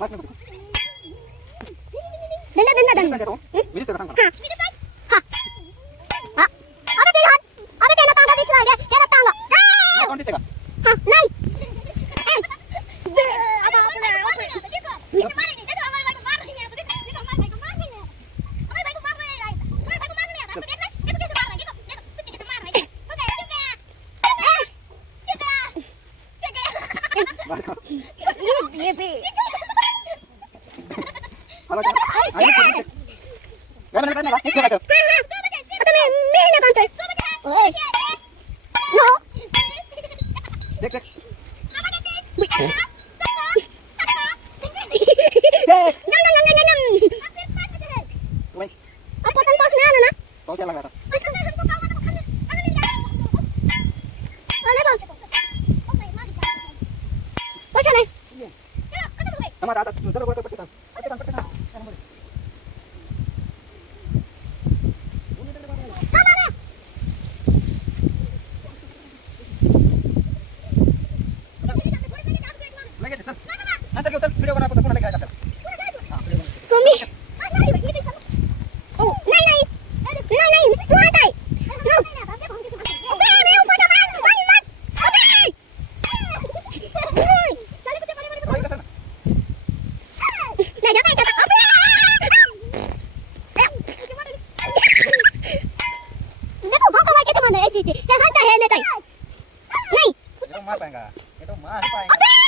दंड हा हा अबे ते हात अबे त्याला टांगा दिसला गे त्याला टांगा कोण दिसते का हा नाही ये पे आता मी नाही बांधतोय ओय नो देख देख आपण पासून आला ना पाऊस यायला लागला आता. थांबा आता चला गोष्ट पटकन लगेच चल नंतर घेऊ चल व्हिडिओ करा आपण पुन्हा घ्यायचा तुम्ही नाही नाही नाही नाही तू आता ये तो मार पाएगा ये तो मार ही पाएगा